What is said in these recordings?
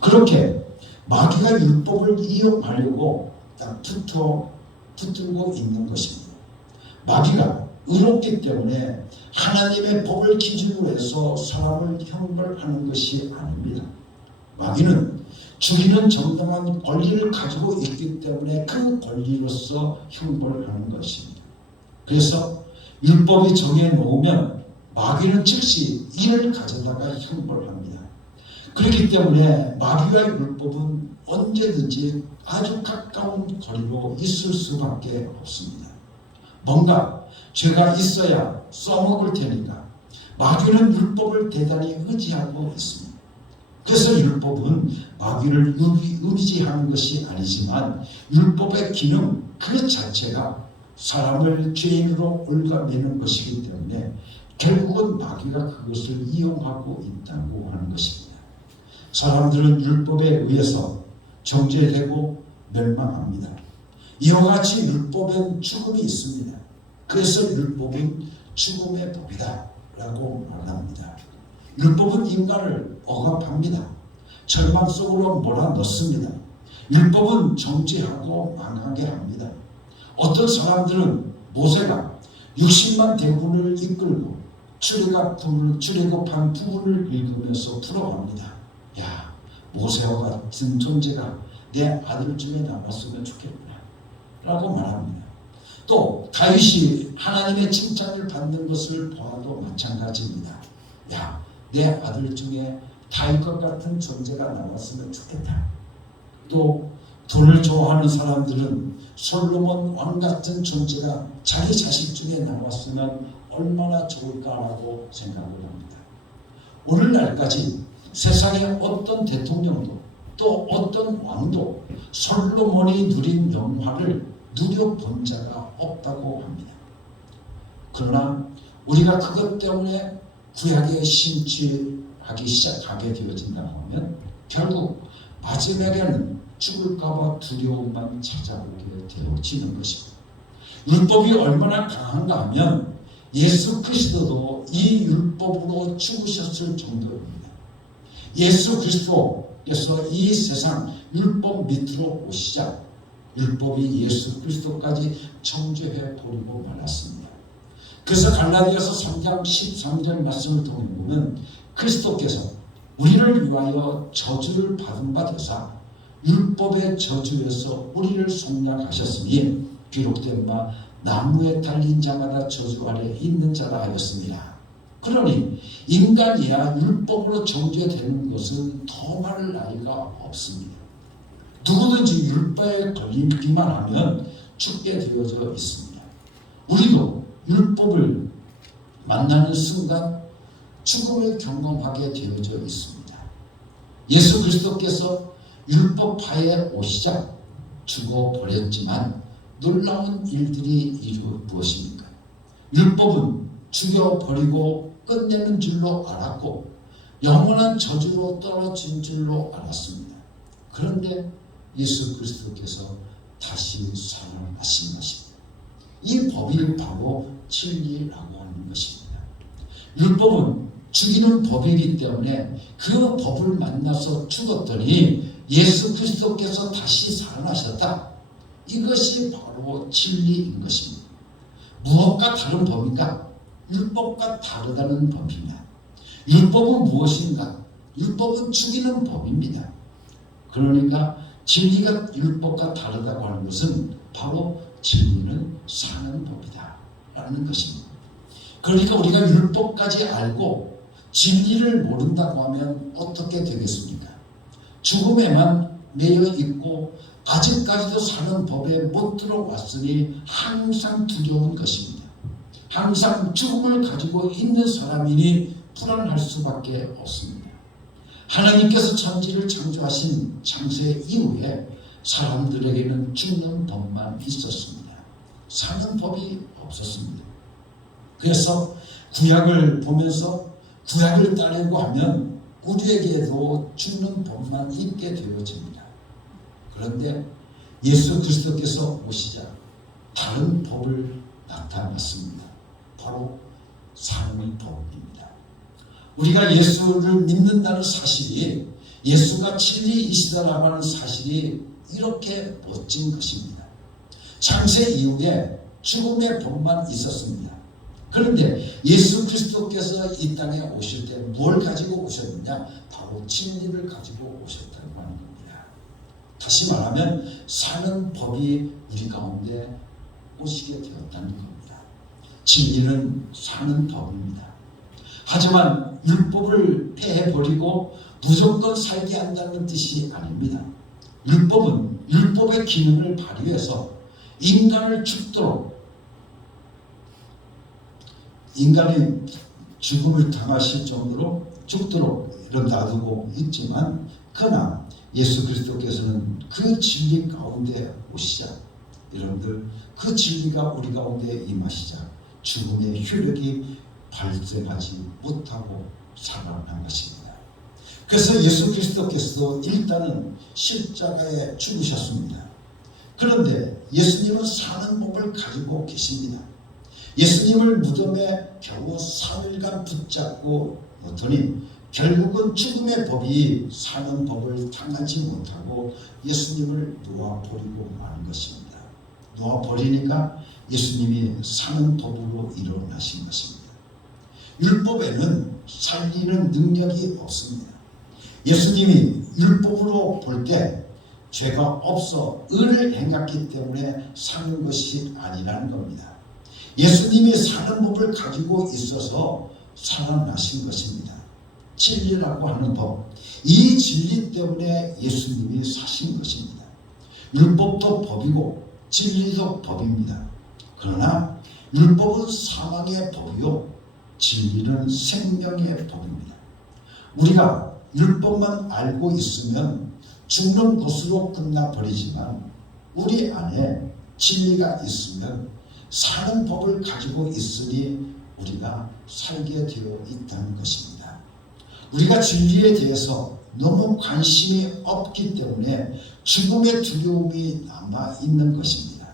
그렇게 마귀가 율법을 이용하려고 딱 붙들고 있는 것입니다. 마귀가 의롭기 때문에 하나님의 법을 기준으로 해서 사람을 형벌하는 것이 아닙니다. 마귀는 죽이는 정당한 권리를 가지고 있기 때문에 그 권리로서 형벌하는 것입니다. 그래서 율법이 정해놓으면 마귀는 즉시 이를 가져다가 형벌합니다. 그렇기 때문에 마귀와 율법은 언제든지 아주 가까운 거리로 있을 수밖에 없습니다. 뭔가 죄가 있어야 써먹을 테니까 마귀는 율법을 대단히 의지하고 있습니다. 그래서 율법은 마귀를 의지하는 것이 아니지만 율법의 기능 그 자체가 사람을 죄인으로 올가매는 것이기 때문에 결국은 마귀가 그것을 이용하고 있다고 하는 것입니다. 사람들은 율법에 의해서 정죄되고 멸망합니다. 이와 같이 율법엔 죽음이 있습니다. 그래서 율법은 죽음의 법이다 라고 말합니다. 율법은 인간을 억압합니다. 절망 속으로 몰아넣습니다. 율법은 정죄하고 망하게 합니다. 어떤 사람들은 모세가 60만 대군을 이끌고 출애굽한 부분을 읽으면서 풀어갑니다. 야, 모세와 같은 존재가 내 아들 중에 남았으면 좋겠구나 라고 말합니다. 또 다윗이 하나님의 칭찬을 받는 것을 보아도 마찬가지입니다. 야, 내 아들 중에 다윗과 같은 존재가 나왔으면 좋겠다. 또 돈을 좋아하는 사람들은 솔로몬 왕 같은 존재가 자기 자식 중에 나왔으면 얼마나 좋을까라고 생각을 합니다. 오늘날까지 세상의 어떤 대통령도 또 어떤 왕도 솔로몬이 누린 영화를 누려본 자가 없다고 합니다. 그러나 우리가 그것 때문에 구약에 심취하기 시작하게 되어진다고 하면 결국 마지막에는 죽을까봐 두려움만 찾아오게 되어지는 것입니다. 율법이 얼마나 강한가 하면 예수 그리스도도 이 율법으로 죽으셨을 정도입니다. 예수 그리스도께서 이 세상 율법 밑으로 오시자 율법이 예수 그리스도까지 정죄해 버리고 말았습니다. 그래서 갈라디아서 3장 13절 말씀을 통해 보면 그리스도께서 우리를 위하여 저주를 받은 바 되사 율법의 저주에서 우리를 속량하셨으니 기록된 바 나무에 달린 자마다 저주 아래 있는 자라 하였습니다. 그러니 인간이야 율법으로 정죄되는 것은 더 말할 나위가 없습니다. 누구든지 율법에 걸리기만 하면 죽게 되어져 있습니다. 우리도 율법을 만나는 순간 죽음을 경험하게 되어져 있습니다. 예수 그리스도께서 율법하에 오시자 죽어버렸지만 놀라운 일들이 무엇입니까? 율법은 죽여버리고 끝내는 줄로 알았고 영원한 저주로 떨어진 줄로 알았습니다. 그런데 예수 그리스도께서 다시 살아나신 것입니다. 이 법이 바로 진리라고 하는 것입니다. 율법은 죽이는 법이기 때문에 그 법을 만나서 죽었더니 예수 그리스도께서 다시 살아나셨다. 이것이 바로 진리인 것입니다. 무엇과 다른 법인가? 율법과 다르다는 법입니다. 율법은 무엇인가? 율법은 죽이는 법입니다. 그러니까 진리가 율법과 다르다고 하는 것은 바로 진리는 사는 법이다 라는 것입니다. 그러니까 우리가 율법까지 알고 진리를 모른다고 하면 어떻게 되겠습니까? 죽음에만 매여 있고 아직까지도 사는 법에 못 들어왔으니 항상 두려운 것입니다. 항상 죽음을 가지고 있는 사람이니 불안할 수밖에 없습니다. 하나님께서 천지를 창조하신 창세 이후에 사람들에게는 죽는 법만 있었습니다. 사는 법이 없었습니다. 그래서 구약을 보면서 구약을 따르고 하면 우리에게도 죽는 법만 있게 되어집니다. 그런데 예수 그리스도께서 오시자 다른 법을 나타났습니다. 바로 사는 법입니다. 우리가 예수를 믿는다는 사실이 예수가 진리이시다라고 하는 사실이 이렇게 멋진 것입니다. 창세 이후에 죽음의 법만 있었습니다. 그런데 예수 그리스도께서 이 땅에 오실 때 뭘 가지고 오셨느냐? 바로 진리를 가지고 오셨다고 하는 겁니다. 다시 말하면 사는 법이 우리 가운데 오시게 되었다는 겁니다. 진리는 사는 법입니다. 하지만 율법을 폐해버리고 무조건 살게 한다는 뜻이 아닙니다. 율법은 율법의 기능을 발휘해서 인간을 인간이 죽음을 당하실 정도로 죽도록 놔두고 있지만, 그러나 예수 그리스도께서는 그 진리 가운데 오시자, 여러분들 그 진리가 우리 가운데 임하시자 죽음의 효력이 발생하지 못하고 살아난 것입니다. 그래서 예수 그리스도께서도 일단은 십자가에 죽으셨습니다. 그런데 예수님은 사는 법을 가지고 계십니다. 예수님을 무덤에 겨우 3일간 붙잡고 놓더니 결국은 죽음의 법이 사는 법을 당하지 못하고 예수님을 놓아버리고 마는 것입니다. 놓아버리니까 예수님이 사는 법으로 일어나신 것입니다. 율법에는 살리는 능력이 없습니다. 예수님이 율법으로 볼 때 죄가 없어 의를 행했기 때문에 사는 것이 아니라는 겁니다. 예수님이 사는 법을 가지고 있어서 살아나신 것입니다. 진리라고 하는 법, 이 진리 때문에 예수님이 사신 것입니다. 율법도 법이고 진리도 법입니다. 그러나 율법은 사망의 법이요, 진리는 생명의 법입니다. 우리가 율법만 알고 있으면 죽는 것으로 끝나버리지만, 우리 안에 진리가 있으면 사는 법을 가지고 있으니 우리가 살게 되어 있다는 것입니다. 우리가 진리에 대해서 너무 관심이 없기 때문에 죽음의 두려움이 남아있는 것입니다.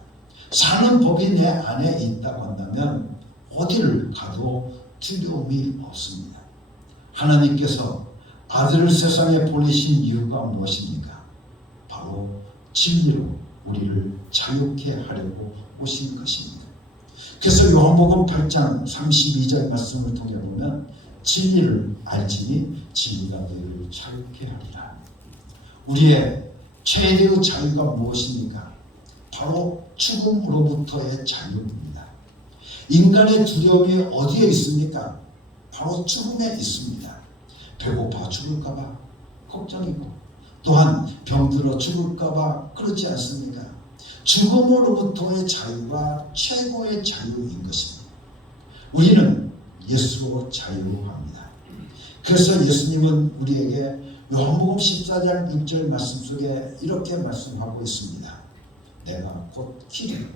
사는 법이 내 안에 있다고 한다면 어디를 가도 두려움이 없습니다. 하나님께서 아들을 세상에 보내신 이유가 무엇입니까? 바로 진리로 우리를 자유케 하려고 오신 것입니다. 그래서 요한복음 8장 32절 말씀을 통해 보면 진리를 알지니 진리가 너희를 자유케 하리라. 우리의 최대의 자유가 무엇입니까? 바로 죽음으로부터의 자유입니다. 인간의 두려움이 어디에 있습니까? 바로 죽음에 있습니다. 배고파 죽을까봐 걱정이고, 또한 병들어 죽을까봐 그렇지 않습니까? 죽음으로부터의 자유가 최고의 자유인 것입니다. 우리는 예수로 자유합니다. 그래서 예수님은 우리에게 요한복음 14장 6절 말씀 속에 이렇게 말씀하고 있습니다. 내가 곧 길이요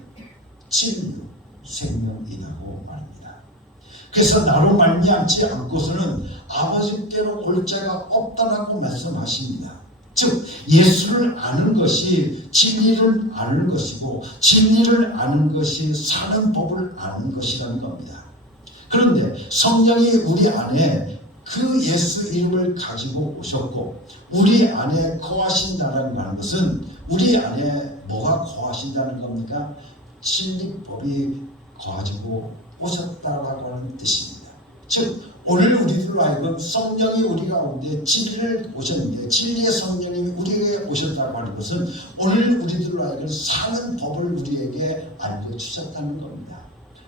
진리요 생명이라고 말합니다. 그래서 나로 말미암지 않고서는 아버지께로 올 자가 없다라고 말씀하십니다. 즉 예수를 아는 것이 진리를 아는 것이고, 진리를 아는 것이 사는 법을 아는 것이라는 겁니다. 그런데 성령이 우리 안에 그 예수 이름을 가지고 오셨고 우리 안에 거하신다는 것은, 우리 안에 뭐가 거하신다는 겁니까? 진리법이 가지고 오셨다라고 하는 뜻입니다. 즉 오늘 우리들로 하여금 성령이 우리 가운데 진리를 오셨는데, 진리의 성령님이 우리에게 오셨다고 하는 것은 오늘 우리들로 하여금 사는 법을 우리에게 알려주셨다는 겁니다.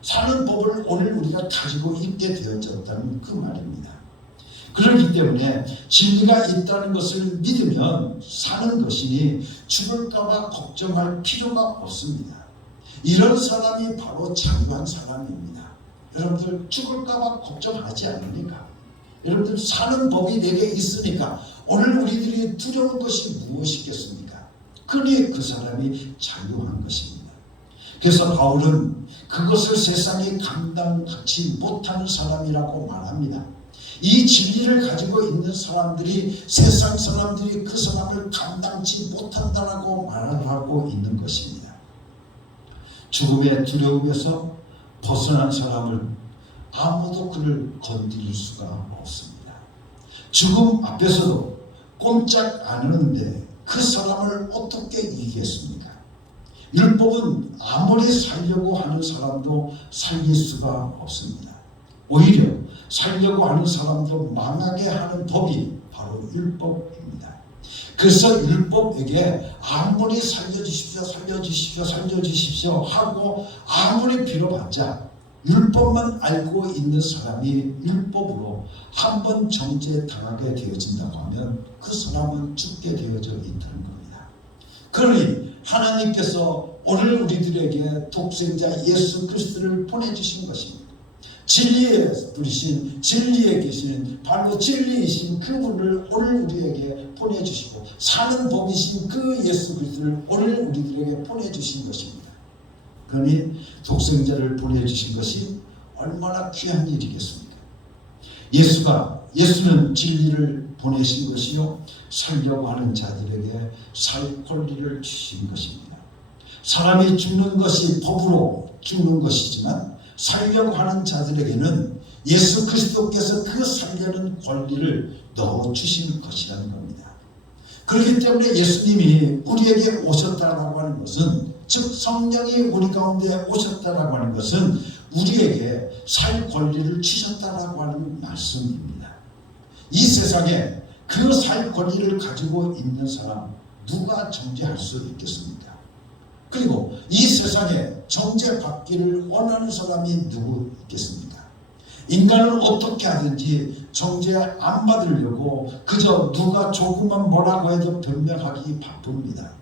사는 법을 오늘 우리가 가지고 있게 되어졌다는 그 말입니다. 그렇기 때문에 진리가 있다는 것을 믿으면 사는 것이니 죽을까봐 걱정할 필요가 없습니다. 이런 사람이 바로 자유한 사람입니다. 여러분들 죽을까봐 걱정하지 않으니까, 여러분들 사는 법이 내게 있으니까 오늘 우리들이 두려운 것이 무엇이겠습니까? 그러니 그 사람이 자유한 것입니다. 그래서 바울은 그것을 세상이 감당하지 못하는 사람이라고 말합니다. 이 진리를 가지고 있는 사람들이, 세상 사람들이 그 사람을 감당치 못한다라고 말을 하고 있는 것입니다. 죽음의 두려움에서 벗어난 사람을 아무도 그를 건드릴 수가 없습니다. 죽음 앞에서도 꼼짝 안 하는데 그 사람을 어떻게 이기겠습니까? 율법은 아무리 살려고 하는 사람도 살릴 수가 없습니다. 오히려 살려고 하는 사람도 망하게 하는 법이 바로 율법입니다. 그래서 율법에게 아무리 살려주십시오, 살려주십시오, 살려주십시오 하고 아무리 빌어봤자 율법만 알고 있는 사람이 율법으로 한번 정죄당하게 되어진다고 하면 그 사람은 죽게 되어져 있다는 겁니다. 그러니 하나님께서 오늘 우리들에게 독생자 예수 그리스도를 보내주신 것입니다. 진리에 부르신, 진리에 계신, 바로 진리이신 그분을 오늘 우리에게 보내주시고 사는 법이신 그 예수 그리스도를 오늘 우리들에게 보내주신 것입니다. 그러니 독생자를 보내주신 것이 얼마나 귀한 일이겠습니까? 예수는 진리를 보내신 것이요, 살려고 하는 자들에게 살 권리를 주신 것입니다. 사람이 죽는 것이 법으로 죽는 것이지만 살려고 하는 자들에게는 예수 그리스도께서 그 살려는 권리를 넣어주신 것이라는 겁니다. 그렇기 때문에 예수님이 우리에게 오셨다라고 하는 것은, 즉 성령이 우리 가운데 오셨다라고 하는 것은 우리에게 살 권리를 주셨다라고 하는 말씀입니다. 이 세상에 그 살 권리를 가지고 있는 사람 누가 정죄할 수 있겠습니까? 그리고 이 세상에 정죄받기를 원하는 사람이 누구 있겠습니까? 인간은 어떻게 하든지 정죄 안 받으려고 그저 누가 조금만 뭐라고 해도 변명하기 바쁩니다.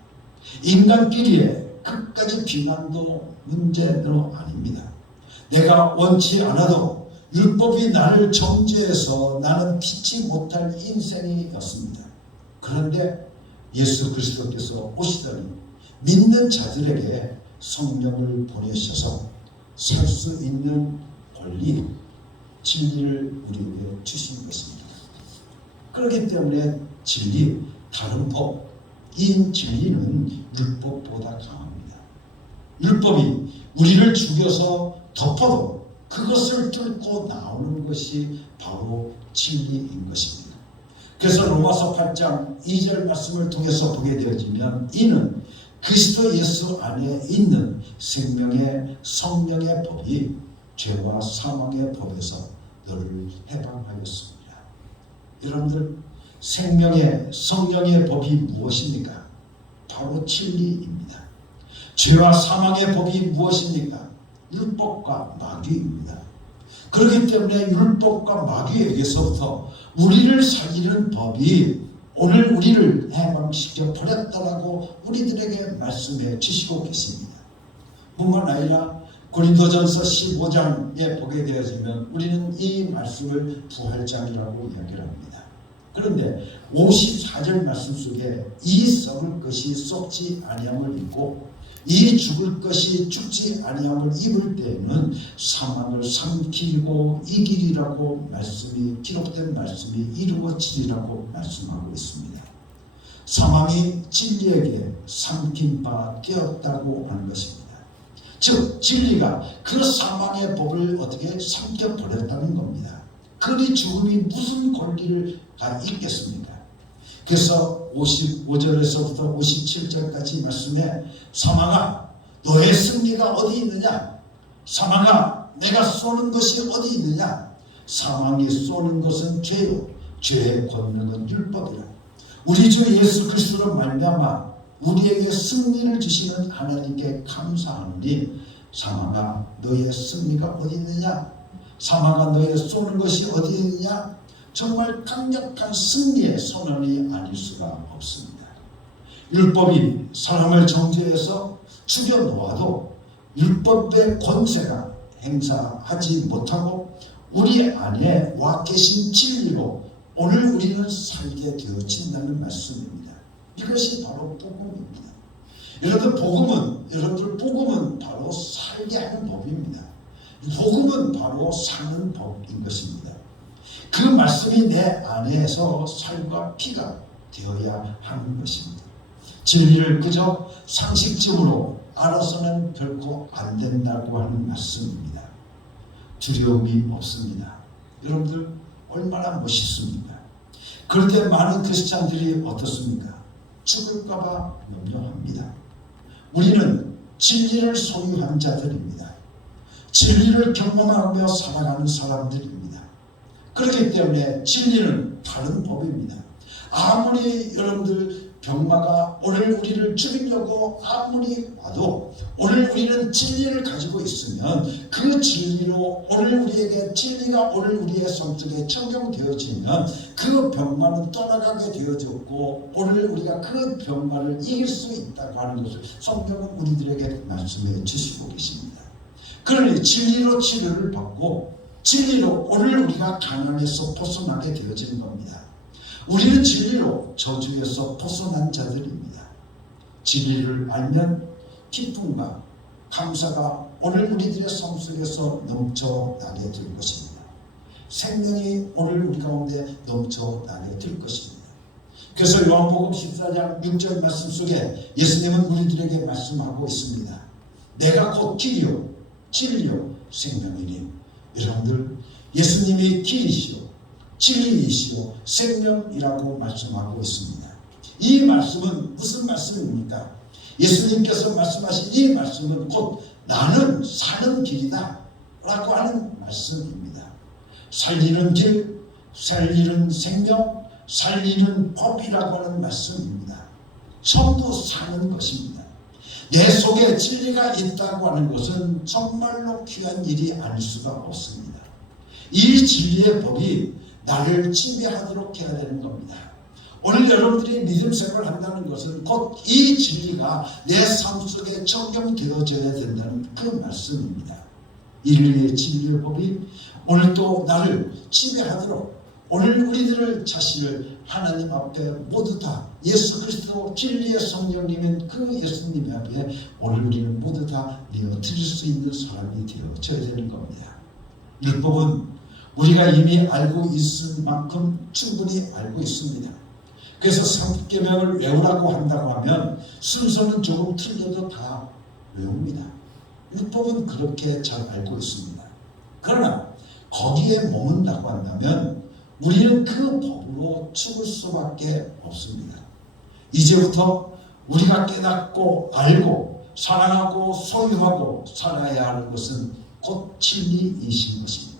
인간끼리의 끝까지 비난도 문제는 아닙니다. 내가 원치 않아도 율법이 나를 정죄해서 나는 피치 못할 인생이었습니다. 그런데 예수 그리스도께서 오시더니 믿는 자들에게 성령을 보내셔서 살 수 있는 권리, 진리를 우리에게 주신 것입니다. 그렇기 때문에 진리, 다른 법, 이 진리는 율법보다 강합니다. 율법이 우리를 죽여서 덮어도 그것을 뚫고 나오는 것이 바로 진리인 것입니다. 그래서 로마서 8장 2절 말씀을 통해서 보게 되어지면 이는 그리스도 예수 안에 있는 생명의 성령의 법이 죄와 사망의 법에서 너를 해방하였습니다. 여러분들, 생명의 성령의 법이 무엇입니까? 바로 진리입니다. 죄와 사망의 법이 무엇입니까? 율법과 마귀입니다. 그렇기 때문에 율법과 마귀에게서부터 우리를 살리는 법이 오늘 우리를 해방시켜 버렸다라고 우리들에게 말씀해 주시고 계십니다. 뿐만 아니라 고린도전서 15장에 보게 되어지면 우리는 이 말씀을 부활장이라고 이야기를 합니다. 그런데 54절 말씀 속에 이 썩을 것이 썩지 아니함을 입고 이 죽을 것이 죽지 아니함을 입을 때에는 사망을 삼키고 이기리라고 말씀이 기록된 말씀이 이루어지리라고 말씀하고 있습니다. 사망이 진리에게 삼킨 바 되었다고 하는 것입니다. 즉 진리가 그 사망의 법을 어떻게 삼켜버렸다는 겁니다. 그리 죽음이 무슨 권리를 있겠습니까? 그래서 55절에서부터 57절까지 말씀에 사망아 너의 승리가 어디 있느냐? 사망아 내가 쏘는 것이 어디 있느냐? 사망이 쏘는 것은 죄요 죄의 권능은 율법이라. 우리 주 예수 그리스도로 말미암아 우리에게 승리를 주시는 하나님께 감사하노니 사망아 너의 승리가 어디 있느냐? 사망아 너의 쏘는 것이 어디 있느냐? 정말 강력한 승리의 선언이 아닐 수가 없습니다. 율법이 사람을 정죄해서 죽여놓아도 율법의 권세가 행사하지 못하고 우리 안에 와 계신 진리로 오늘 우리는 살게 되어진다는 말씀입니다. 이것이 바로 복음입니다. 여러분들 복음은 바로 살게 하는 법입니다. 복음은 바로 사는 법인 것입니다. 그 말씀이 내 안에서 살과 피가 되어야 하는 것입니다. 진리를 그저 상식적으로 알아서는 결코 안 된다고 하는 말씀입니다. 두려움이 없습니다. 여러분들 얼마나 멋있습니까? 그런데 많은 크리스찬들이 어떻습니까? 죽을까봐 염려합니다. 우리는 진리를 소유한 자들입니다. 진리를 경험하며 살아가는 사람들입니다. 그렇기 때문에 진리는 다른 법입니다. 아무리 여러분들 병마가 오늘 우리를 죽이려고 아무리 와도 오늘 우리는 진리를 가지고 있으면 그 진리로 오늘 우리에게 진리가 오늘 우리의 성격에 적용되어지면 그 병마는 떠나가게 되어졌고 오늘 우리가 그 병마를 이길 수 있다고 하는 것을 성경은 우리들에게 말씀해 주시고 계십니다. 그러니 진리로 치료를 받고 진리로 오늘 우리가 가난에서 벗어나게 되어지는 겁니다. 우리는 진리로 저주에서 벗어난 자들입니다. 진리를 알면 기쁨과 감사가 오늘 우리들의 삶 속에서 넘쳐나게 될 것입니다. 생명이 오늘 우리 가운데 넘쳐나게 될 것입니다. 그래서 요한복음 14장 6절 말씀 속에 예수님은 우리들에게 말씀하고 있습니다. 내가 곧 길이요 진리요 생명이니. 여러분들 예수님이 길이시요 진리이시오 생명이라고 말씀하고 있습니다. 이 말씀은 무슨 말씀입니까? 예수님께서 말씀하신 이 말씀은 곧 나는 사는 길이다 라고 하는 말씀입니다. 살리는 길, 살리는 생명, 살리는 법이라고 하는 말씀입니다. 전부 사는 것입니다. 내 속에 진리가 있다고 하는 것은 정말로 귀한 일이 아닐 수가 없습니다. 이 진리의 법이 나를 지배하도록 해야 되는 겁니다. 오늘 여러분들이 믿음 생활을 한다는 것은 곧 이 진리가 내 삶 속에 적용되어져야 된다는 그 말씀입니다. 인류의 진리의 법이 오늘도 나를 지배하도록 오늘 우리들을 자신을 하나님 앞에 모두 다 예수 그리스도 진리의 성령님인 그 예수님 앞에 오늘 우리는 모두 다 내어 드릴 수 있는 사람이 되어져야 되는 겁니다. 율법은 우리가 이미 알고 있을 만큼 충분히 알고 있습니다. 그래서 30계명을 외우라고 한다고 하면 순서는 조금 틀려도 다 외웁니다. 율법은 그렇게 잘 알고 있습니다. 그러나 거기에 머문다고 한다면 우리는 그 법으로 죽을 수밖에 없습니다. 이제부터 우리가 깨닫고 알고 사랑하고 소유하고 살아야 하는 것은 곧 진리이신 것입니다.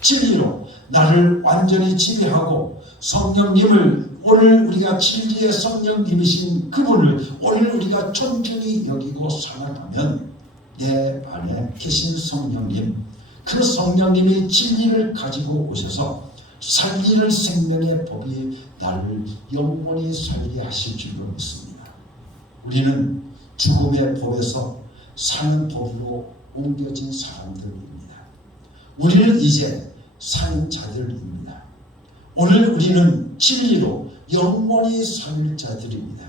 진리로 나를 완전히 지배하고 성령님을 오늘 우리가 진리의 성령님이신 그분을 오늘 우리가 존중히 여기고 살아가면 내 안에 계신 성령님, 그 성령님이 진리를 가지고 오셔서 살리는 생명의 법이 나를 영원히 살게 하실 줄로 믿습니다. 우리는 죽음의 법에서 사는 법으로 옮겨진 사람들입니다. 우리는 이제 사는 자들입니다. 오늘 우리는 진리로 영원히 살 자들입니다.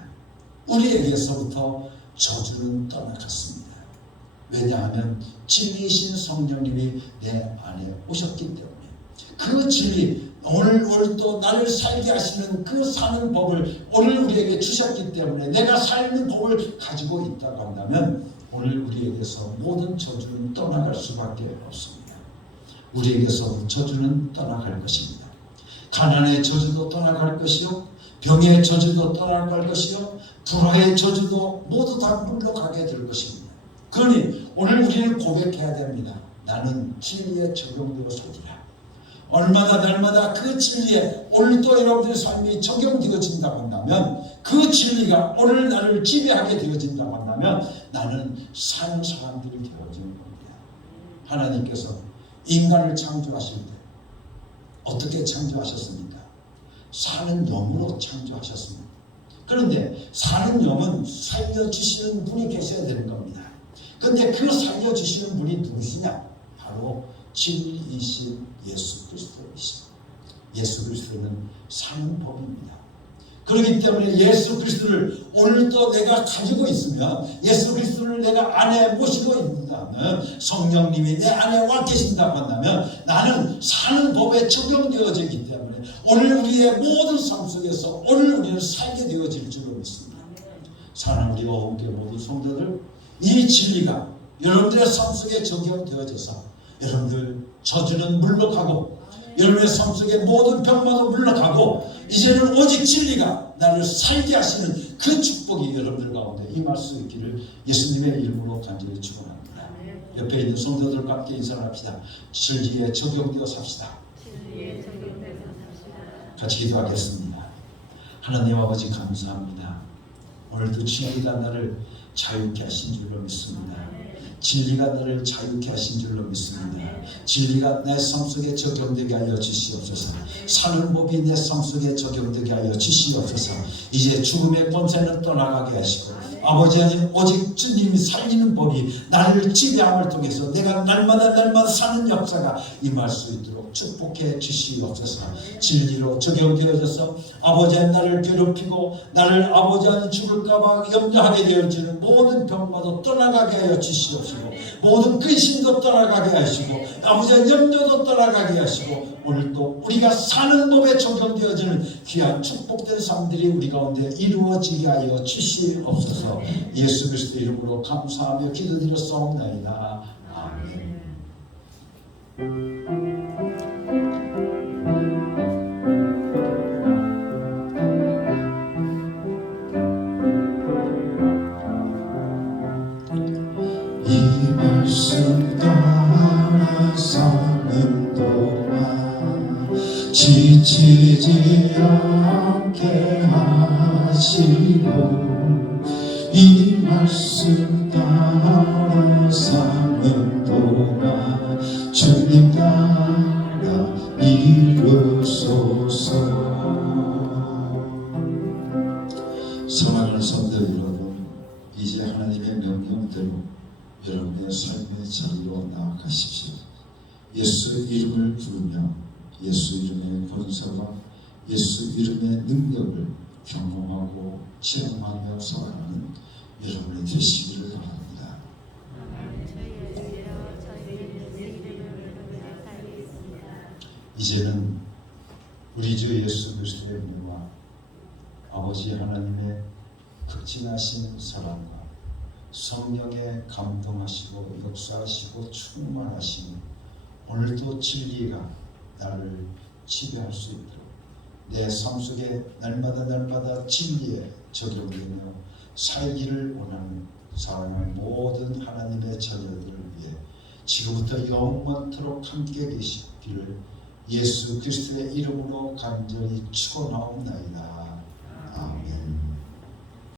우리에게서부터 저주는 떠나갔습니다. 왜냐하면 진리이신 성령님이 내 안에 오셨기 때문에 그 진리 오늘 또 나를 살게 하시는 그 사는 법을 오늘 우리에게 주셨기 때문에 내가 살는 법을 가지고 있다고 한다면 오늘 우리에게서 모든 저주는 떠나갈 수밖에 없습니다. 우리에게서 저주는 떠나갈 것입니다. 가난의 저주도 떠나갈 것이요 병의 저주도 떠나갈 것이요 불화의 저주도 모두 다 물러가게 될 것입니다. 그러니 오늘 우리는 고백해야 됩니다. 나는 진리에 적용되어서리라. 얼마나 날마다 그 진리에 오늘도 여러분들의 삶이 적용되어진다고 한다면 그 진리가 오늘 나를 지배하게 되어진다고 한다면 나는 사는 사람들이 되어지는 겁니다. 하나님께서 인간을 창조하실 때 어떻게 창조하셨습니까? 사는 영으로 창조하셨습니다. 그런데 사는 영은 살려주시는 분이 계셔야 되는 겁니다. 그런데 그 살려주시는 분이 누구시냐? 바로 진리이신 예수 그리스도이십니다. 예수 그리스도는 사는 법입니다. 그렇기 때문에 예수 그리스도를 오늘도 내가 가지고 있으면 예수 그리스도를 내가 안에 모시고 있다면 성령님이 내 안에 와 계신다고 한다면 나는 사는 법에 적용되어지기 때문에 오늘 우리의 모든 삶 속에서 오늘 우리는 살게 되어질 줄로 믿습니다. 사랑하는 우리 어음교 모든 성도들 이 진리가 여러분들의 삶 속에 적용되어져서 여러분들 저주는 물러가고 여러분의 삶 속에 모든 병마도 물러가고 이제는 오직 진리가 나를 살게 하시는 그 축복이 여러분들 가운데 임할 수 있기를 예수님의 이름으로 간절히 축원합니다. 옆에 있는 성도들과 함께 인사합시다. 진리에 적용되어 삽시다. 같이 기도하겠습니다. 하나님 아버지 감사합니다. 오늘도 진리가 나를 자유케 하신 줄로 믿습니다. 진리가 나를 자유케 하신 줄로 믿습니다. 진리가 내 삶 속에 적용되게 하여 주시옵소서. 사는 법이 내 삶 속에 적용되게 하여 주시옵소서. 이제 죽음의 권세는 떠나가게 하시고 아버지 하나님 오직 주님이 살리는 법이 나를 지배함을 통해서 내가 날마다 사는 역사가 임할 수 있도록 축복해 주시옵소서. 진리로 적용되어져서 아버지 하나님 나를 괴롭히고 나를 아버지 하나님 죽을까봐 염려하게 되어지는 모든 병마도 떠나가게 하여 주시옵소서. 모든 근심도 떠나가게 하시고 아버지 하나님 염려도 떠나가게 하시고 오늘도 우리가 사는 법에 적용되어지는 귀한 축복된 삶들이 우리 가운데 이루어지게 하여 주시옵소서. 예수 그리스도 이름으로 감사하며 기도드렸사옵나이다. 아멘. 이 말씀 따라 사는 동안 지치지 않게 하시고 이 말씀 따라 사는 동안 주님 따라 이루소서. 사랑하는 성도 여러분, 이제 하나님의 명령대로 여러분의 삶의 자리로 나아가십시오. 예수 이름을 부르며 예수 이름의 권세와 예수 이름의 능력을 경험하고 체험하며 살아가는 여러분이 되시기를 바랍니다. 이제는 우리 주 예수 그리스도의 은혜와 아버지 하나님의 극진하신 사랑과 성령의 감동하시고 역사하시고 충만하시니 오늘도 진리가 나를 지배할 수 있도록 내 삶 속에 날마다 진리에 적용되며 살기를 원하는 사랑하는 모든 하나님의 자녀들을 위해 지금부터 영원토록 함께 계시기를 예수 그리스도의 이름으로 간절히 축원하옵나이다. 아멘.